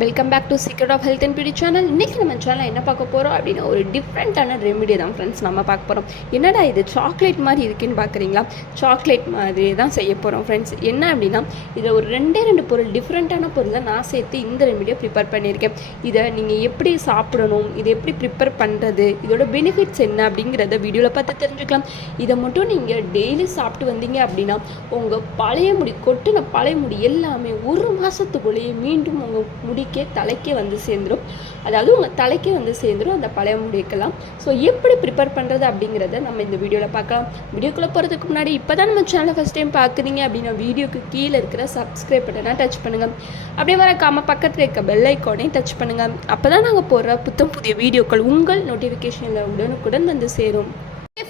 Welcome back to Secret of Health and Beauty channel. இன்றைக்கி நம்ம channel என்ன பார்க்க போகிறோம் அப்படின்னா ஒரு டிஃப்ரெண்ட்டான ரெமிடி தான் ஃப்ரெண்ட்ஸ் நம்ம பார்க்க போகிறோம். என்னடா இது சாக்லேட் மாதிரி இருக்குன்னு பார்க்குறீங்களா? சாக்லேட் மாதிரி தான் செய்ய போகிறோம் ஃப்ரெண்ட்ஸ். என்ன அப்படின்னா இதில் ஒரு ரெண்டு பொருள் டிஃப்ரெண்ட்டான பொருளை நான் சேர்த்து இந்த ரெமிடியை ப்ரிப்பேர் பண்ணியிருக்கேன். இதை நீங்கள் எப்படி சாப்பிடணும், இதை எப்படி ப்ரிப்பேர் பண்ணுறது, இதோட பெனிஃபிட்ஸ் என்ன அப்படிங்கிறத வீடியோவில் பார்த்து தெரிஞ்சுக்கலாம். இதை மட்டும் நீங்கள் டெய்லி சாப்பிட்டு வந்தீங்க அப்படின்னா உங்கள் பழைய முடி, கொட்டின பழைய முடி எல்லாமே ஒரு மாதத்துக்குள்ளேயே மீண்டும் உங்கள் முடிக்கே தலைக்கே வந்து சேர்ந்துடும். அதாவது உங்கள் தலைக்கே வந்து சேர்ந்துடும் அந்த பழைய முடிக்கலாம். ஸோ எப்படி ப்ரிப்பேர் பண்ணுறது அப்படிங்கிறத நம்ம இந்த வீடியோவில் பார்க்கலாம். வீடியோக்குள்ளே போகிறதுக்கு முன்னாடி இப்போ தான் நம்ம சேனலை ஃபஸ்ட் டைம் பார்க்குறீங்க அப்படின்னா வீடியோக்கு கீழே இருக்கிற சப்ஸ்கிரைப் பட்டனை டச் பண்ணுங்கள். அப்படியே மறக்காமல் பக்கத்தில் இருக்க பெல் ஐக்கானையும் டச் பண்ணுங்கள். அப்போ தான் நாங்கள் போடுற புத்தம் புதிய வீடியோக்கள் உங்கள் நோட்டிஃபிகேஷனில் உடனுக்குடன் வந்து சேரும்.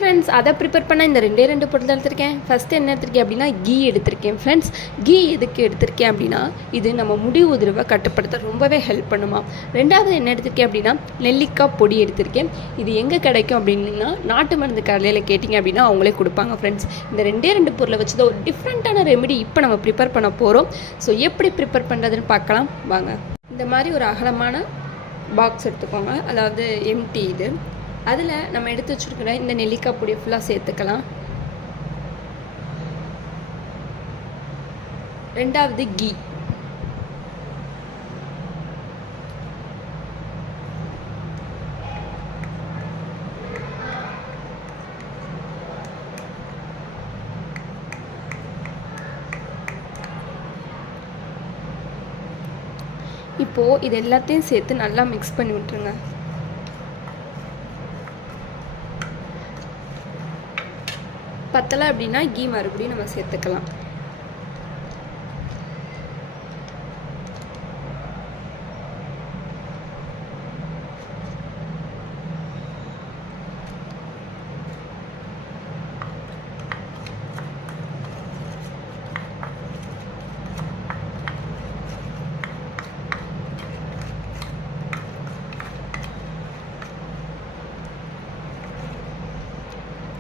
ஃப்ரெண்ட்ஸ், அதை ப்ரிப்பேர் பண்ண இந்த ரெண்டு பொருள் எடுத்திருக்கேன். ஃபஸ்ட்டு என்ன எடுத்திருக்கேன் அப்படின்னா கீ எடுத்திருக்கேன் ஃப்ரெண்ட்ஸ். கீ எதுக்கு எடுத்திருக்கேன் அப்படின்னா இது நம்ம முடி உதிர்வை கட்டுப்படுத்த ரொம்பவே ஹெல்ப் பண்ணுமா. ரெண்டாவது என்ன எடுத்திருக்கேன் அப்படின்னா நெல்லிக்காய் பொடி எடுத்திருக்கேன். இது எங்கே கிடைக்கும் அப்படின்னா நாட்டு மருந்து கடையில் கேட்டிங்க அப்படின்னா அவங்களே கொடுப்பாங்க ஃப்ரெண்ட்ஸ். இந்த ரெண்டு பொருளை வச்சு தான் ஒரு டிஃப்ரெண்ட்டான ரெமெடி இப்போ நம்ம ப்ரிப்பேர் பண்ண போகிறோம். ஸோ எப்படி ப்ரிப்பேர் பண்ணுறதுன்னு பார்க்கலாம் வாங்க. இந்த மாதிரி ஒரு அகலமான பாக்ஸ் எடுத்துக்கோங்க, அதாவது எம்டி இது. அதில் நம்ம எடுத்து வச்சுருக்கிற இந்த நெல்லிக்காய் பொடியை ஃபுல்லாக சேர்த்துக்கலாம். ரெண்டாவது கீ, இப்போது இது எல்லாத்தையும் சேர்த்து நல்லா மிக்ஸ் பண்ணி விட்டுருங்க. பத்தலை அப்படின்னா கீ மறுபடியும் நம்ம சேர்த்துக்கலாம்.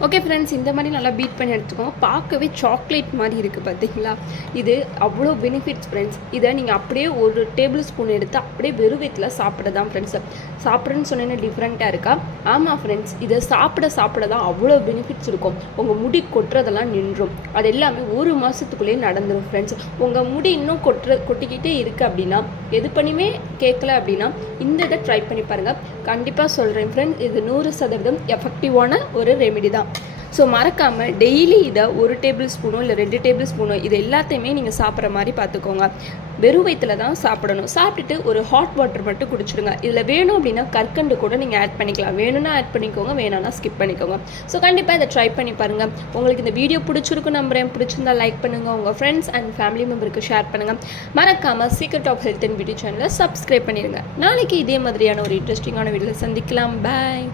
ஓகே ஃப்ரெண்ட்ஸ், இந்த மாதிரி நல்லா பீட் பண்ணி எடுத்துக்கோங்க. பார்க்கவே சாக்லேட் மாதிரி இருக்குது பார்த்தீங்களா? இது அவ்வளோ பெனிஃபிட்ஸ் ஃப்ரெண்ட்ஸ். இதை நீங்கள் அப்படியே ஒரு டேபிள் ஸ்பூன் எடுத்து அப்படியே வெறும் வயிற்றில் சாப்பிட தான் ஃப்ரெண்ட்ஸ். சாப்பிட்றேன்னு சொன்னேன்னா டிஃப்ரெண்ட்டாக இருக்கா? ஆமாம் ஃப்ரெண்ட்ஸ், இதை சாப்பிட தான் அவ்வளோ பெனிஃபிட்ஸ் இருக்கும். உங்கள் முடி கொட்டுறதெல்லாம் நின்றும். அது எல்லாமே ஒரு மாதத்துக்குள்ளேயே நடந்துடும் ஃப்ரெண்ட்ஸ். உங்கள் முடி இன்னும் கொட்டிக்கிட்டே இருக்குது அப்படின்னா, எது பண்ணியுமே கேட்கல அப்படின்னா இந்த இதை ட்ரை பண்ணி பாருங்கள். கண்டிப்பாக சொல்கிறேன் ஃப்ரெண்ட்ஸ், இது 100% எஃபெக்டிவான ஒரு ரெமெடி தான். ஸோ மறக்காமல் டெய்லி இதை ஒரு டேபிள் ஸ்பூனோ இல்லை 2 டேபிள் ஸ்பூனோ இது எல்லாத்தையுமே நீங்கள் சாப்பிட்ற மாதிரி பார்த்துக்கோங்க. வெறும் வயிற்றில் தான் சாப்பிடணும். சாப்பிட்டுட்டு ஒரு ஹாட் வாட்டர் மட்டும் குடிச்சிடுங்க. இதில் வேணும் அப்படின்னா கற்கண்டு கூட நீங்கள் ஆட் பண்ணிக்கலாம். வேணும்னா ஆட் பண்ணிக்கோங்க, வேணும்னா ஸ்கிப் பண்ணிக்கோங்க. ஸோ கண்டிப்பாக இதை ட்ரை பண்ணி பாருங்கள். உங்களுக்கு இந்த வீடியோ பிடிச்சிருக்கும் நம்புறேன். பிடிச்சிருந்தா லைக் பண்ணுங்கள், உங்கள் ஃப்ரெண்ட்ஸ் அண்ட் ஃபேமிலி மெம்பருக்கு ஷேர் பண்ணுங்கள். மறக்காமல் Secret of Health and Beauty சேனலை சப்ஸ்கிரைப் பண்ணிடுங்க. நாளைக்கு இதே மாதிரியான ஒரு இன்ட்ரெஸ்டிங்கான வீடியோவில் சந்திக்கலாம். பாய்.